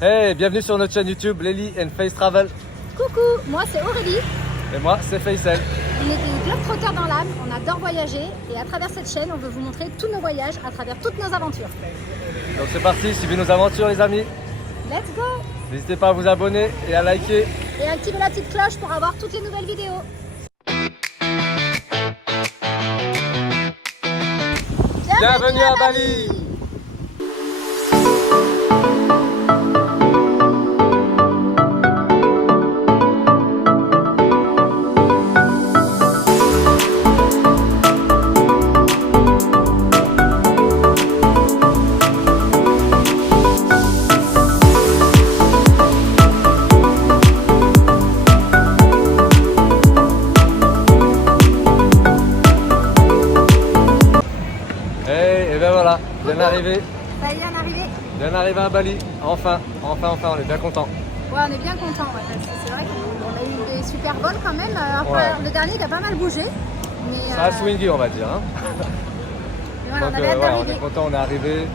Hey, bienvenue sur notre chaîne YouTube Lely and Face Travel. Coucou, moi c'est Aurélie. Et moi, c'est Faisal. On est des globetrotters dans l'âme, on adore voyager et à travers cette chaîne, on veut vous montrer tous nos voyages à travers toutes nos aventures. Donc c'est parti, suivez nos aventures les amis. Let's go! N'hésitez pas à vous abonner et à liker. Et activez la petite cloche pour avoir toutes les nouvelles vidéos. Bienvenue à Bali. Et ben voilà, bien arrivé. Ça y est, on est arrivé. Bien arrivé à Bali. Enfin, on est bien content. Ouais, on est bien contents, parce que c'est vrai qu'on a eu des super vols quand même. Après, Ouais. le dernier qui a pas mal bougé. Mais, Ça a swingé on va dire. Hein. voilà, Donc on a hâte on d'arriver. est content, on est arrivé.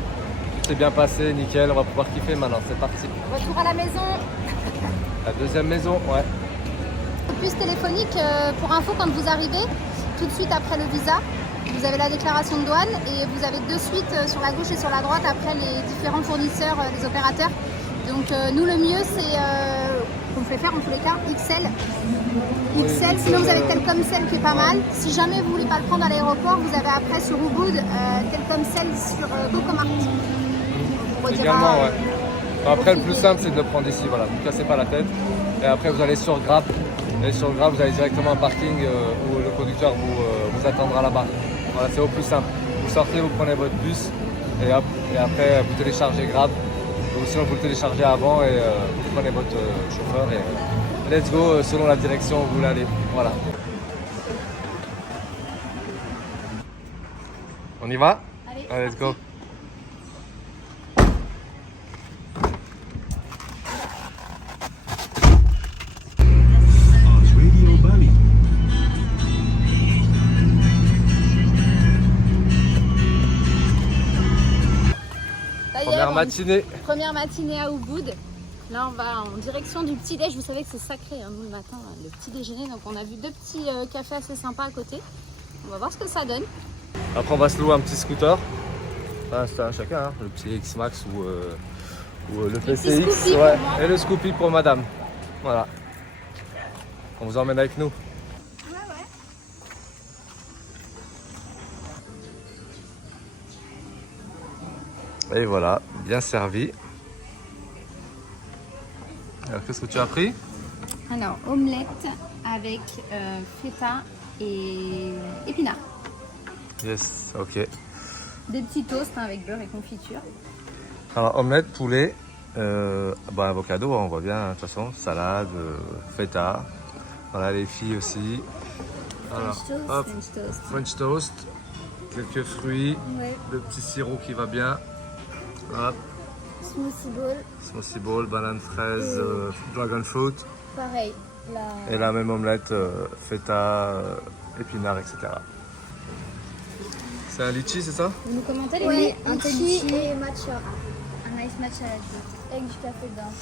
Tout s'est bien passé, nickel, on va pouvoir kiffer maintenant, c'est parti. Retour à la maison. La deuxième maison, ouais. Puce téléphonique, pour info, quand vous arrivez, tout de suite après le visa, vous avez la déclaration de douane et vous avez de suite sur la gauche et sur la droite après les différents fournisseurs, les opérateurs. Donc nous le mieux c'est qu'on fait faire en tous les cas XL. XL, sinon vous avez Telkomsel qui est pas mal. Si jamais vous voulez pas le prendre à l'aéroport, vous avez après sur Ubud Telkomsel sur Cocomart. On redira, Également, ouais. Après, le plus simple, c'est de le prendre ici, voilà. Vous ne cassez pas la tête. Et après, vous allez sur Grab. Et sur Grab, vous allez directement à un parking où le conducteur vous attendra là-bas. Voilà, c'est au plus simple. Vous sortez, vous prenez votre bus et après, vous téléchargez Grab. Ou sinon, vous le téléchargez avant et vous prenez votre chauffeur et let's go selon la direction où vous voulez aller. Voilà. On y va? Allez, Let's go. Radio Bali. Ça y est, Première on- matinée. Première matinée à Ubud. Là, on va en direction du petit-déj. Vous savez que c'est sacré, hein, nous, le matin, le petit déjeuner. Donc, on a vu deux petits cafés assez sympas à côté. On va voir ce que ça donne. Après, on va se louer un petit scooter. Enfin, c'est un chacun, hein. Le petit X-Max ou le petit PCX. Scoopy pour Ouais. moi. Et le Scoopy pour madame. Voilà. On vous emmène avec nous. Et voilà, bien servi. Alors, qu'est-ce que tu as pris? Alors, omelette avec feta et épinards. Yes, ok. Des petits toasts hein, avec beurre et confiture. Alors, omelette, poulet, avocado, on voit bien, de toute façon, salade, feta. Voilà, les filles aussi. Alors, hop, French toast. French toast, quelques fruits, Ouais. le petit sirop qui va bien. Hop, Smoothie bowl. smoothie bowl, banane fraise, dragon fruit. Pareil. Et la même omelette, feta, épinards, etc. C'est un litchi, c'est ça? Vous nous commentez les Oui, un litchi litchi et matcha. Un ice matcha latte. Avec du café dedans.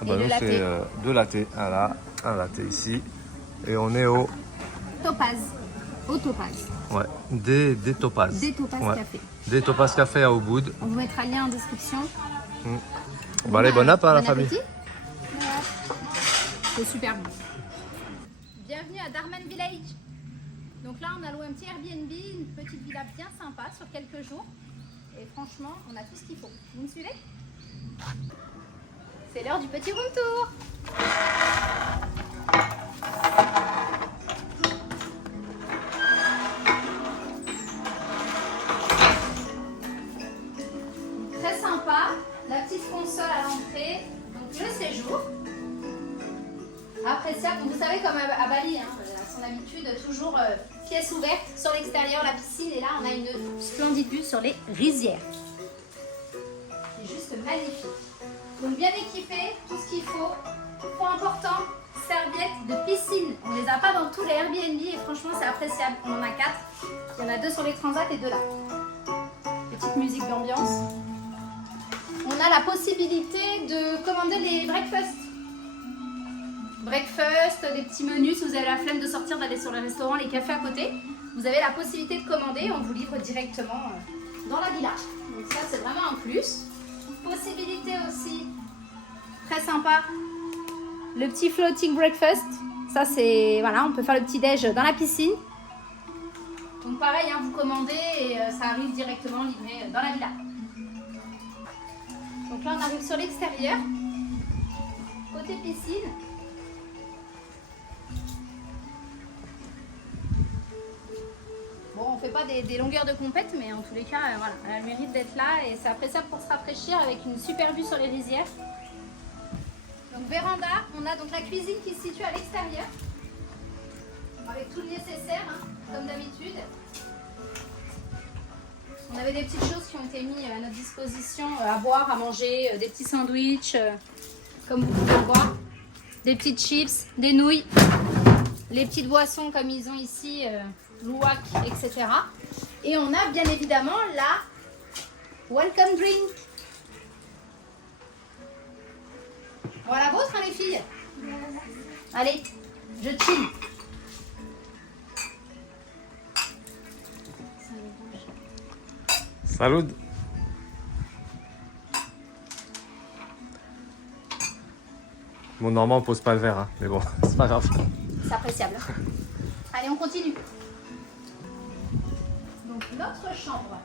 Ah bah Et le nous, latte. c'est deux lattés. Voilà, un latte ici. Et on est au topaz. Au topaz. ouais, des topaz. Des topaz Ouais. café. Des topaz café à Ubud. On vous mettra le lien en description. Bon, allez, bon app, hein, la Bon famille. appétit. C'est super bon. Bienvenue à Darman Village. Donc là, on a loué un petit Airbnb, une petite villa bien sympa sur quelques jours. Et franchement, on a tout ce qu'il faut. Vous me suivez? C'est l'heure du petit room tour. Très sympa. La petite console à l'entrée. Donc le séjour. Appréciable. Donc, vous savez, comme à Bali, hein, à son habitude, toujours pièce ouverte sur l'extérieur, la piscine. Et là, on a une splendide vue sur les rizières. C'est juste magnifique. Donc bien équipé, tout ce qu'il faut. Point important, serviettes de piscine. On les a pas dans tous les Airbnb et franchement c'est appréciable. On en a 4. Il y en a 2 sur les transats et 2 là. Petite musique d'ambiance. on a la possibilité de commander des breakfasts. Breakfast, des petits menus, si vous avez la flemme de sortir, d'aller sur les restaurants, les cafés à côté, vous avez la possibilité de commander, on vous livre directement dans la villa. Donc ça, c'est vraiment un plus. Possibilité aussi, très sympa, le petit floating breakfast. Ça, c'est, voilà, on peut faire le petit déj dans la piscine. Donc pareil, hein, vous commandez et ça arrive directement livré dans la villa. Donc là, on arrive sur l'extérieur, côté piscine. Bon, on ne fait pas des longueurs de compète, mais en tous les cas, voilà, elle a le mérite d'être là et c'est appréciable pour se rafraîchir avec une super vue sur les rizières. Donc véranda, on a donc la cuisine qui se situe à l'extérieur, avec tout le nécessaire, hein, comme d'habitude. On avait des petites choses qui ont été mises à notre disposition, à boire, à manger, des petits sandwichs, comme vous pouvez le voir, des petites chips, des nouilles, les petites boissons comme ils ont ici, louac, etc. Et on a bien évidemment la welcome drink. Voilà la vôtre, hein, les filles? Allez, je chill. Salut. Mon normand pose pas le verre, hein, mais bon, c'est pas grave. C'est appréciable. Allez, on continue. Donc, notre chambre.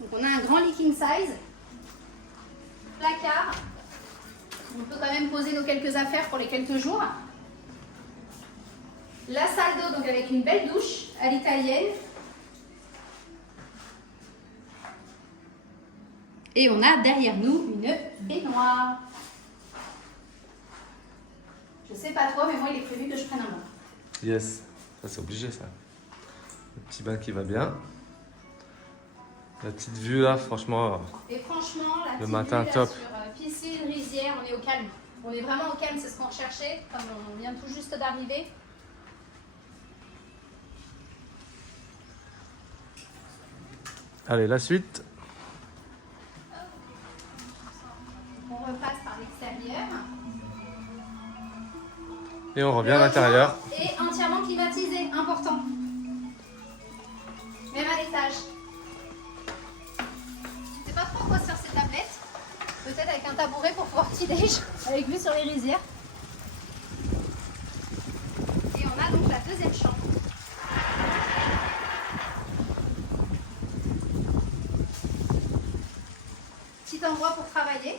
Donc, on a un grand lit king size. Placard. On peut quand même poser nos quelques affaires pour les quelques jours. La salle d'eau, donc avec une belle douche à l'italienne. Et on a derrière nous une baignoire. Je sais pas toi, mais moi il est prévu que je prenne un bain. Yes, ça c'est obligé ça. Le petit bain qui va bien. La petite vue là, franchement. Et franchement, la le petite matin, vue, là, top. sur piscine, rizière, on est au calme. On est vraiment au calme, c'est ce qu'on recherchait, comme on vient tout juste d'arriver. Allez, la suite. On repasse par l'extérieur. Et on revient à l'intérieur. Et entièrement climatisé, important. Même à l'étage. Je sais pas trop quoi se faire ces tablettes. Peut-être avec un tabouret pour pouvoir petit-déj, avec vue sur les rizières. Et on a donc la deuxième chambre. Petit endroit pour travailler.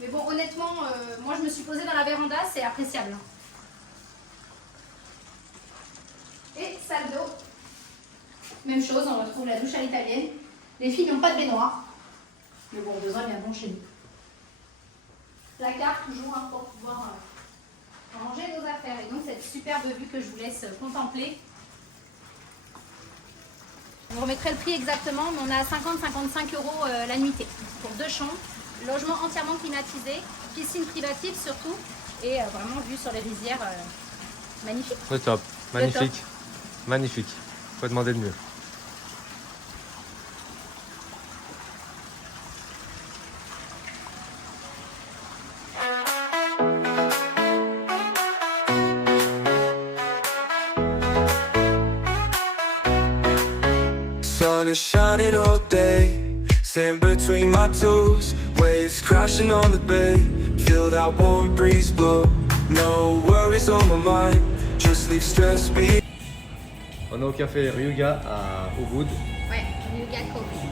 Mais bon, honnêtement, moi je me suis posée dans la véranda, c'est appréciable. Et salle d'eau. Même chose, on retrouve la douche à l'italienne. Les filles n'ont pas de baignoire. Mais bon, 2 ans viendront chez nous. Placard toujours hein, pour pouvoir ranger nos affaires. Et donc cette superbe vue que je vous laisse contempler. Je vous remettrai le prix exactement, mais on a 50-55 € la nuitée pour 2 chambres. Logement entièrement climatisé, piscine privative surtout, et vraiment vue sur les rizières magnifique. Le top, magnifique. Magnifique. Faut demander de mieux. Sun is shining all day, sand between my toes, waves crashing on the bay, feel that warm breeze blow, no worries on my mind, just leave stress behind. On est au café Ryuga à Ubud. Ouais, Ryuga Coffee.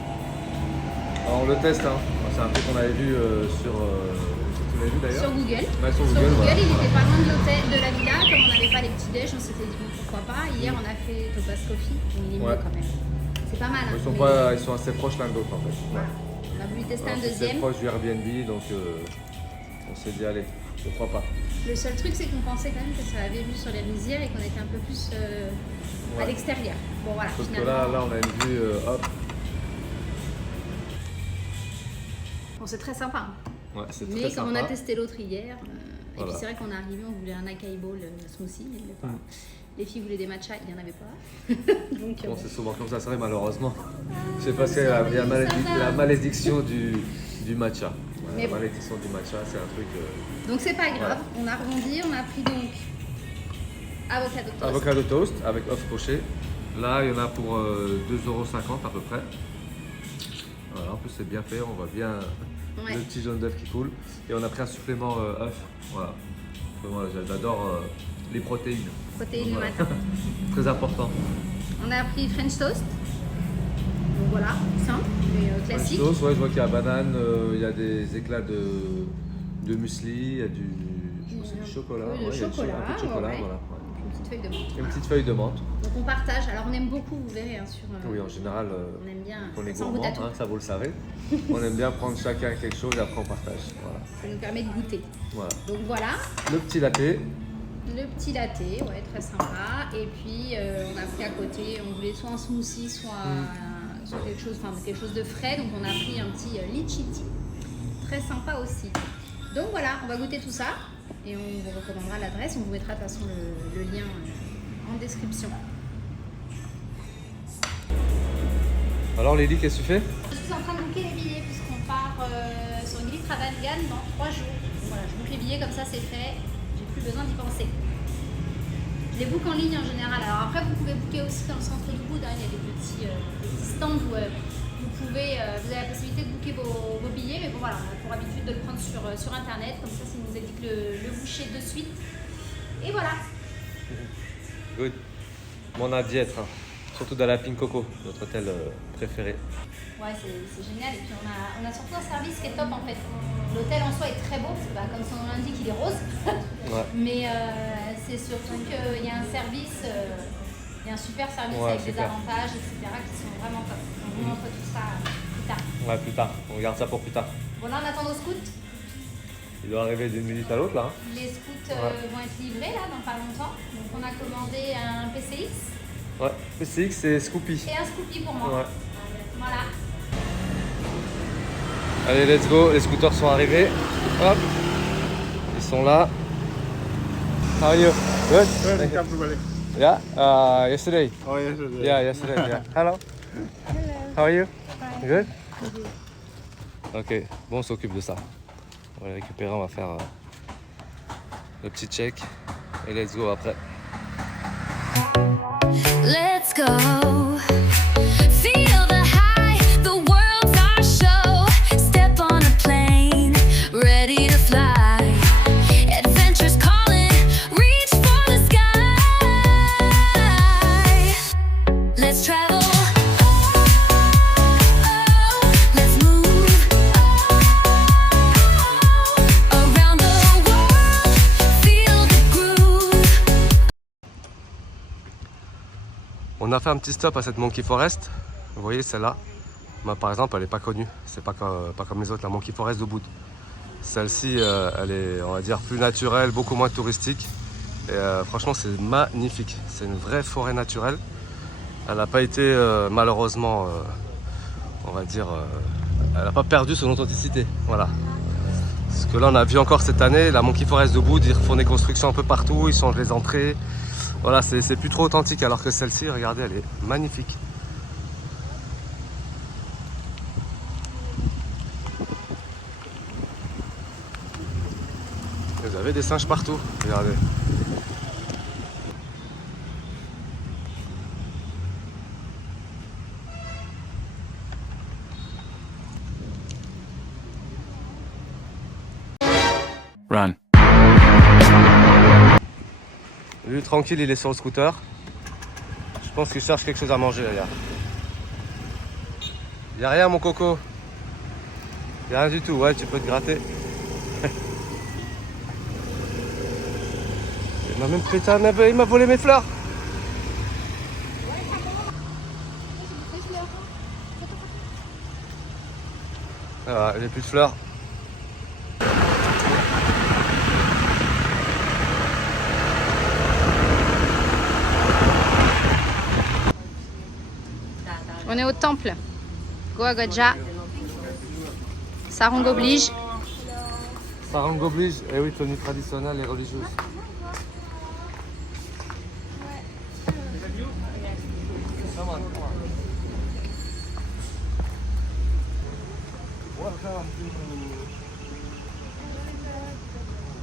Alors on le teste, hein. C'est un truc qu'on avait vu sur. Tu l'avais vu d'ailleurs Sur Google. Ouais, sur Sur Google, Google, voilà. il était pas loin de l'hôtel, de la villa. Comme on n'avait pas les petits déj, on s'était dit bon, pourquoi pas. Hier, on a fait Topaz Coffee. Il est mieux Ouais. quand même. C'est pas mal. Hein, Ils sont assez proches l'un de l'autre en fait. Voilà. On a voulu tester un C'est deuxième. proche du Airbnb, donc on s'est dit allez, pourquoi pas. Le seul truc, c'est qu'on pensait quand même que ça avait vu sur les rizières et qu'on était un peu plus à l'extérieur. Bon voilà, Sauf que finalement. là on a une vue, hop. Bon, c'est très sympa. Ouais, c'est Mais très comme sympa. on a testé l'autre hier, Et puis c'est vrai qu'on est arrivé, on voulait un acai bowl smoothie, il n'y en avait pas. Les filles voulaient des matchas, il n'y en avait pas. Donc, bon, c'est souvent comme ça, c'est vrai, malheureusement. Je sais pas si il y a la malédiction du matcha. Mais la bon. malédiction du matcha, c'est un truc. Donc c'est pas grave, on a rebondi, on a pris donc avocado toast. Avocado toast avec œuf poché. Là, il y en a pour 2,50 € à peu près. Voilà, en plus c'est bien fait, on voit bien le petit jaune d'œuf qui coule. Et on a pris un supplément œuf. Voilà. Voilà, j'adore les protéines. Protéines le matin. Très important. On a pris French toast. Donc voilà, simple, mais classique. French toast, ouais, je vois qu'il y a banane, il y a des éclats de muesli, il y a du, je pense que c'est du chocolat. Oui, Ouais, il y a un peu de chocolat, ouais. voilà. Une petite feuille de menthe. Une petite feuille de menthe. Donc on partage. Alors on aime beaucoup, vous verrez, sur. Oui, en général, on aime bien. on est Ça goûte à gourmand, tout. ça vous le savez. On aime bien prendre chacun quelque chose et après on partage. Voilà. Ça nous permet de goûter. Voilà. Donc voilà, Le petit latte. le petit latte, ouais, très sympa. Et puis on a pris à côté, on voulait soit un smoothie, soit quelque chose de frais. Donc on a pris un petit litchi tea, très sympa aussi. Donc voilà, on va goûter tout ça et on vous recommandera l'adresse. On vous mettra de toute façon le lien en description. Alors Lily, qu'est-ce que tu fais? Je suis en train de booker les billets puisqu'on part sur une Gili Travagane dans 3 jours. Donc voilà, je boucle les billets comme ça c'est fait, j'ai plus besoin d'y penser. Je les book en ligne en général. Alors après vous pouvez booker aussi dans le centre du Boud, hein. Il y a des petits stands où vous avez la possibilité de booker vos billets. Mais bon voilà, on a pour habitude de le prendre sur internet, comme ça nous indique le boucher de suite. Et voilà. Good. Bon, on a d'y être, hein. Surtout dans la Pink Coco, notre hôtel préféré. Ouais, c'est génial. Et puis on a surtout un service qui est top en fait. L'hôtel en soi est très beau, parce que comme son nom l'indique, il est rose. Ouais. Mais c'est surtout qu'il y a un service, il y a un super service Ouais, avec c'est des clair. avantages, etc. qui sont vraiment top. On vous montre tout ça plus tard. Ouais, plus tard. On regarde ça pour plus tard. Bon, là on attend nos scouts. Il doit arriver d'une minute à l'autre là. Hein. Les scouts Ouais. vont être livrés là dans pas longtemps. Donc on a commandé un PCX Ouais, PCX et Scoopy. et un Scoopy pour moi. Ouais. Voilà. Allez, let's go. Les scooters sont arrivés. Hop. Ils sont là. How are you? Good? Good, comfortable. Yeah? Yesterday? Oh, yesterday. Yeah, yesterday. Yeah. Hello? Hello. How are you? Good? Ok, bon, on s'occupe de ça. On va les récupérer, on va faire le petit check. Et let's go après. Let's go. Feel the high, the world's our show. Step on a plane, ready to fly. Adventure's calling, reach for the sky. Let's travel. Let's move around the world. Feel the groove. On a fait un petit stop à cette Monkey Forest. Vous voyez celle-là, bah, par exemple, elle n'est pas connue. C'est pas comme les autres, la Monkey Forest de Boud. Celle-ci, elle est, on va dire, plus naturelle, beaucoup moins touristique. Et franchement, c'est magnifique. C'est une vraie forêt naturelle. Elle n'a pas été, malheureusement, on va dire, elle n'a pas perdu son authenticité. Voilà. Parce que là, on a vu encore cette année, la Monkey Forest de Boud, ils refont des constructions un peu partout, ils changent les entrées. Voilà, c'est plus trop authentique, alors que celle-ci, regardez, elle est magnifique. Vous avez des singes partout, regardez. Run. Lui, tranquille, il est sur le scooter. Je pense qu'il cherche quelque chose à manger, là. Il n'y a rien, mon coco. Il n'y a rien du tout, ouais, tu peux te gratter. Il m'a même pété un œuf, il m'a volé mes fleurs. Ah, il n'y a plus de fleurs. On est au temple. Goa Godja. Sarong oblige. Sarang oblige. Eh oui, tenue traditionnelle et religieuse.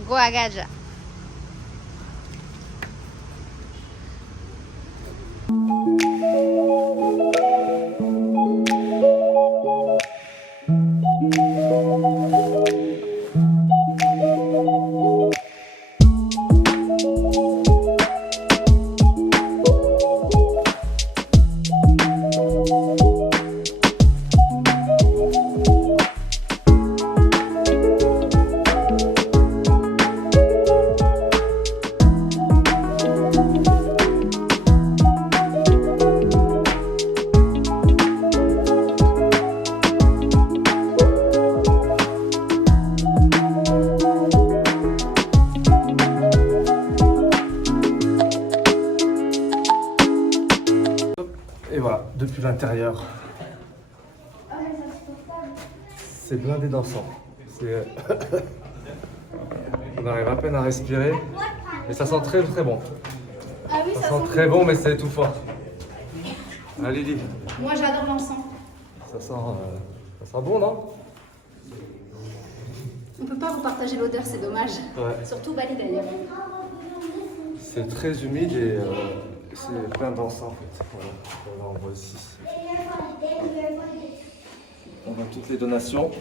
Goa Gaja. Et voilà, depuis l'intérieur, c'est blindé d'encens. On arrive à peine à respirer, mais ça sent très très bon. Ah oui, Ça sent très bon, mais c'est étouffant. Ah Lily, Moi j'adore l'encens. ça sent bon, non? On peut pas vous partager l'odeur, c'est dommage. Ouais. Surtout Bali d'ailleurs. C'est très humide et c'est plein d'encens en fait. Voilà, on voit ici. On a toutes les donations.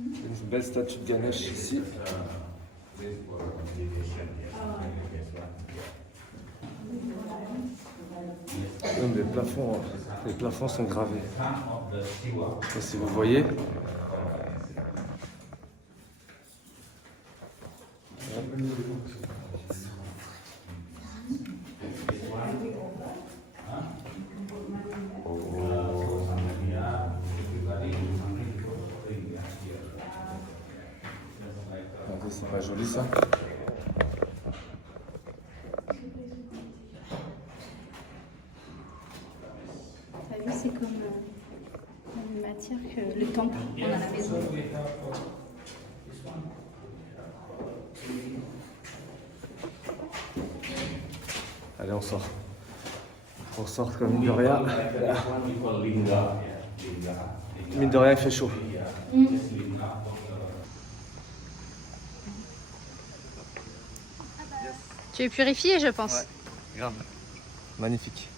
Une belle statue de Ganesh ici. Même les plafonds sont gravés. Et si vous voyez, regardez, c'est pas joli ça. T'as vu, c'est comme une matière que le temple on a à la maison. Allez, on sort. On sort comme mine de rien. Mine de rien, il fait chaud. Tu es purifié, je pense. Grave. Magnifique.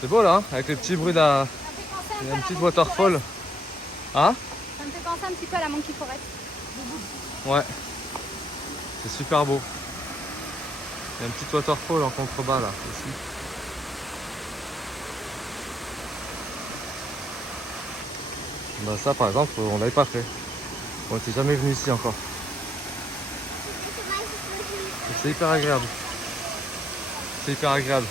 C'est beau là, hein, avec les petits bruits d'un. Il y a une petite waterfall. Hein? Ça me fait penser un petit peu à la Monkey Forest. Ouais. C'est super beau. Il y a une petite waterfall en contrebas là, ici. Bah ça par exemple, on l'avait pas fait. On n'était jamais venu ici encore. C'est hyper agréable. C'est hyper agréable.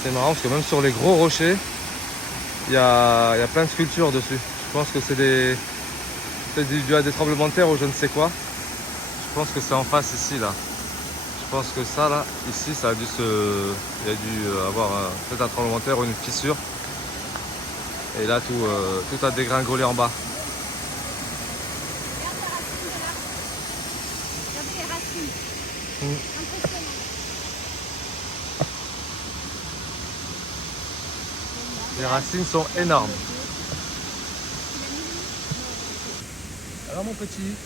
C'est marrant parce que même sur les gros rochers, il y a plein de sculptures dessus. Je pense que c'est dû à des tremblements de terre ou je ne sais quoi. Je pense que c'est en face ici là. Je pense que ça là, ici, ça a dû il y a dû avoir peut-être un tremblement de terre ou une fissure. Et là tout a dégringolé en bas. Regardez les racines. Impressionnant. Les racines sont énormes. Alors mon petit.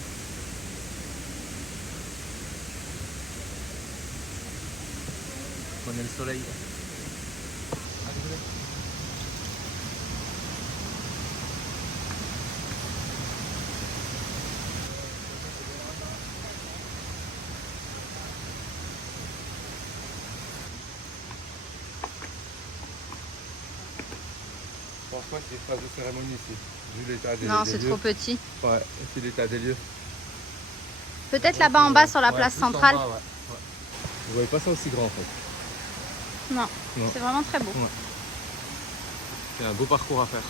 Prenez le soleil. pense pas qu'il fasse de cérémonie ici, vu l'état des, Non, des c'est lieux. trop petit. Ouais, et puis l'état des lieux. Peut-être là-bas en bas sur la Ouais, place plus en centrale. bas, ouais. Ouais. Vous voyez pas ça aussi grand en fait. Non, Non. c'est vraiment très beau. Il y a un beau parcours à faire.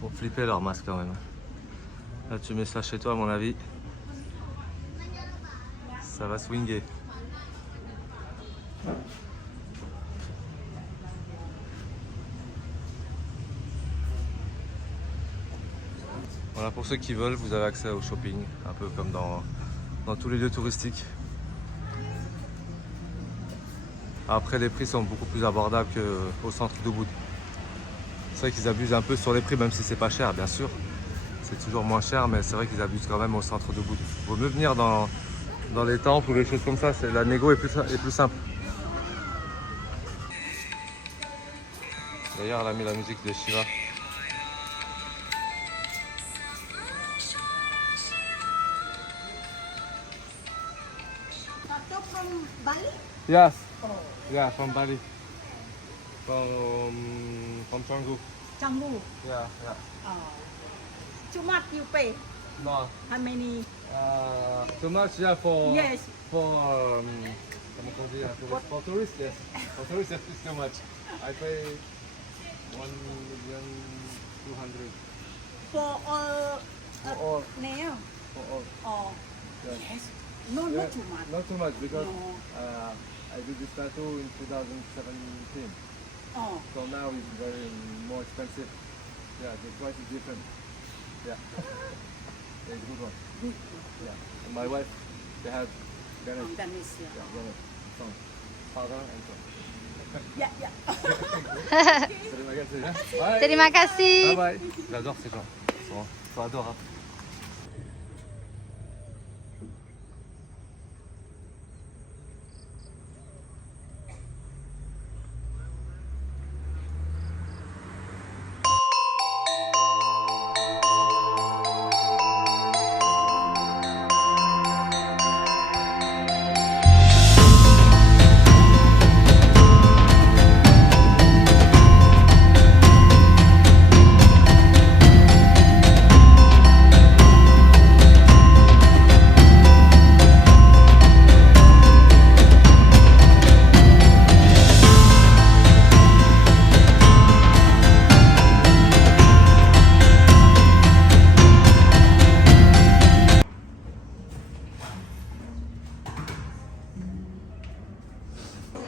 Pour flipper leur masque quand même. Là tu mets ça chez toi à mon avis. Ça va swinguer. Voilà, pour ceux qui veulent, vous avez accès au shopping, un peu comme dans tous les lieux touristiques. Après, les prix sont beaucoup plus abordables qu'au centre d'Ubud. C'est vrai qu'ils abusent un peu sur les prix, même si c'est pas cher, bien sûr. C'est toujours moins cher, mais c'est vrai qu'ils abusent quand même au centre d'Ubud. Il vaut mieux venir dans les temples ou les choses comme ça, la négo est plus simple. D'ailleurs, elle a mis la musique de Shiva. Yes. Yeah, from Bali. From Canggu. Canggu. Yeah. Too much you pay. No. How many? Too much, yeah, for Yes. for comment on dit, for tourists, yes. For tourists, yes, it's too much. I pay 1,200,000 For all. for all. Nail. For all. Oh. Yes. Yes. No, Yeah, not too much. Not too much because No. I did this tattoo in 2017. Oh. So now it's very more expensive. Yeah, the price is different. Yeah. Very good one. Good. Yeah. And my wife, they have Ganesh. Ganesh, yeah. Yeah, Ganesh. Son. Father and son. Yeah, yeah. Terima kasih, hein. Bye. Terima kasih. Bye bye. J'adore ces gens. Ils sont adorables.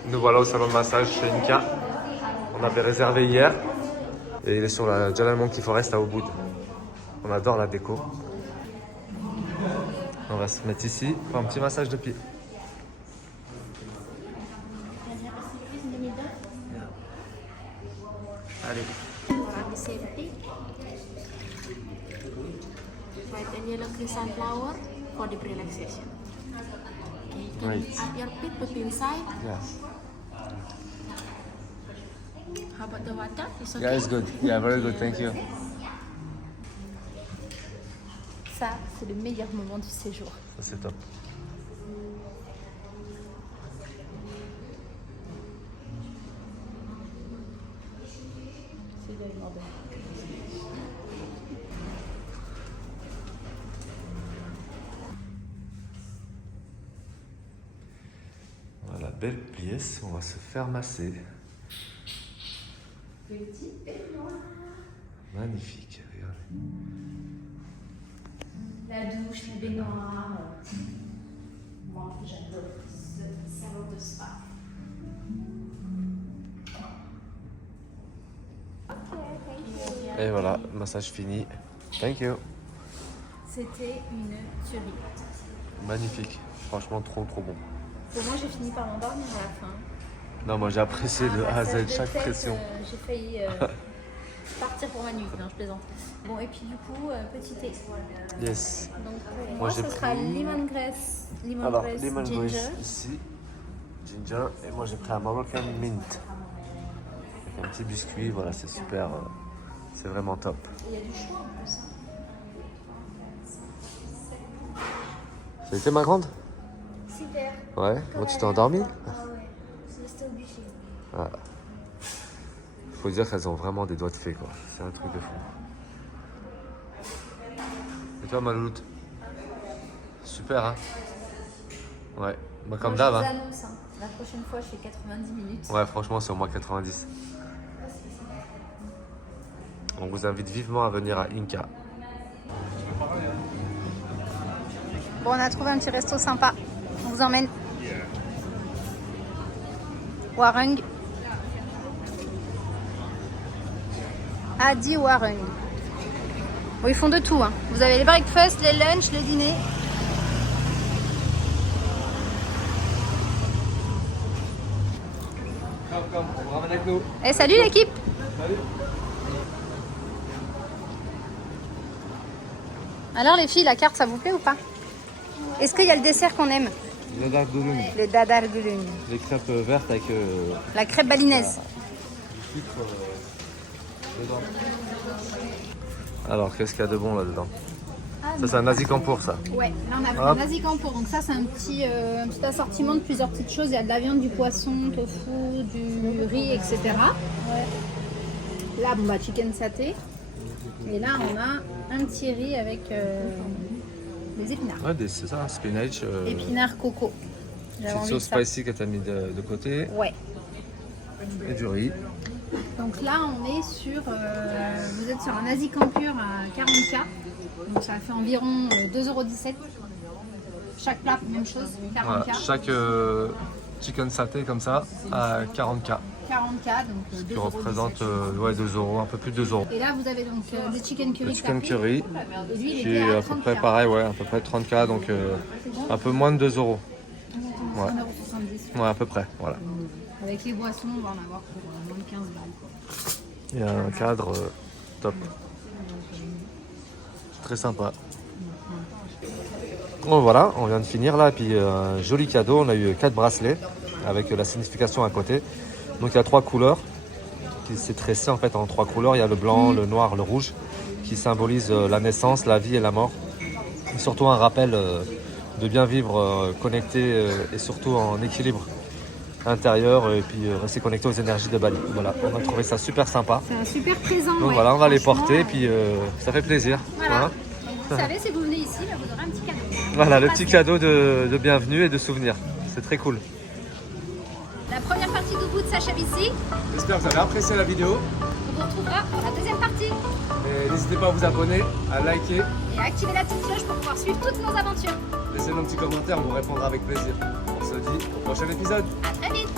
Nous voilà au salon de massage chez Inca. On avait réservé hier et il est sur la Jalal Monkey Forest à Ubud. On adore la déco. On va se mettre ici pour un petit massage de pied. Allez. Therapy safety. White and yellow crystal flower for deep relaxation. Okay, can Right. you add your feet put inside? Yes. How about the water? It's okay? Yeah, it's good. Yeah, very good. Thank you. Ça, c'est le meilleur moment du séjour. Ça c'est top. C'est vraiment bien. Voilà, belle pièce. On va se faire masser. Magnifique. Regardez. La douche, la baignoire. Moi, j'adore ce salon de spa. Et voilà, massage fini. Thank you. C'était une tuerie. Magnifique. Franchement, trop bon. Pour moi, j'ai fini par m'endormir à la fin. Non, moi j'ai apprécié de A à Z Massage de chaque tête, pression. j'ai failli partir pour ma nuit. Non, je plaisante. Bon, et puis du coup, petit thé. Yes. Donc pour Moi, moi, j'ai ce sera pris- lemongrass, Alors, lemongrass lemon ginger. grass ici, ginger, et moi j'ai pris un Moroccan mint. Avec un petit biscuit, voilà, c'est super, c'est vraiment top. Il y a du choix en plus. Ça a été ma grande? Super. Ouais, bon, tu t'es endormi? Ah ouais, j'étais obligée. Voilà. Faut dire qu'elles ont vraiment des doigts de fée, quoi. C'est un truc de fou. Et toi, ma louloute? Super, hein? Ouais, bah, comme d'hab, Je vous hein? annonce, hein, la prochaine fois, je fais 90 minutes. Ouais, franchement, c'est au moins 90. On vous invite vivement à venir à Inca. Bon, on a trouvé un petit resto sympa. On vous emmène. Warung. Adi Warung. Bon, ils font de tout. Hein. Vous avez les breakfasts, les lunchs, les dîners. Comme, on vous ramène avec nous. Et salut l'équipe. Salut. Alors les filles, la carte, ça vous plaît ou pas? Est-ce qu'il y a le dessert qu'on aime? Le dadar de lune. Le dadar de lune. Les crêpes vertes avec La crêpe balinaise. du sucre dedans. Alors, qu'est-ce qu'il y a de bon là-dedans? Ça, c'est un nasi campour, ça. Ouais, là on a pris Hop. un nasi campour. Donc ça c'est un petit assortiment de plusieurs petites choses. Il y a de la viande, du poisson, tofu, du riz, etc. Là bon bah chicken saté. Et là on a un petit riz avec des épinards. Ouais, c'est ça, spinach. Épinards coco. J'avais Petite envie sauce de ça. spicy que tu as mis de côté. Ouais. Et du riz. Donc là on est sur, vous êtes sur un nasi campur à 40K. Donc ça fait environ 2,17 €. Chaque plat, même chose, 40K. Voilà, chaque chicken saté comme ça à 40K. 40K, donc Ce 2,17 qui €. représente ouais, 2 €, un peu plus de 2 €. Et là, vous avez donc des chicken curry. Le chicken tapés. curry, Et lui, il qui était est à à peu 30K. près pareil, ouais, à peu près 30K, donc un peu moins de 2 €. Ouais. 1,70 €. Ouais, à peu près, voilà. Avec les boissons, on va en avoir pour moins de 15 balles. Il y a un cadre top. Très sympa. Bon, voilà, on vient de finir là, et puis un joli cadeau, on a eu 4 bracelets avec la signification à côté. Donc il y a 3 couleurs, qui s'est tressé en fait en 3 couleurs. Il y a le blanc, le noir, le rouge, qui symbolise la naissance, la vie et la mort. Et surtout un rappel de bien vivre connecté et surtout en équilibre intérieur et puis rester connecté aux énergies de Bali. Voilà, on a trouvé ça super sympa. C'est un super présent. Donc ouais. voilà, on va les Franchement, porter et puis ça fait plaisir. Voilà. Hein. Vous savez, si vous venez ici, là, vous aurez un petit cadeau. Voilà, le petit cadeau de bienvenue et de souvenir. C'est très cool. La première partie d'Ubud s'achève ici. J'espère que vous avez apprécié la vidéo. On vous retrouvera pour la deuxième partie. Et n'hésitez pas à vous abonner, à liker, Et à activer la petite cloche pour pouvoir suivre toutes nos aventures. laissez-nous un petit commentaire, on vous répondra avec plaisir. On se dit au prochain épisode. À très vite.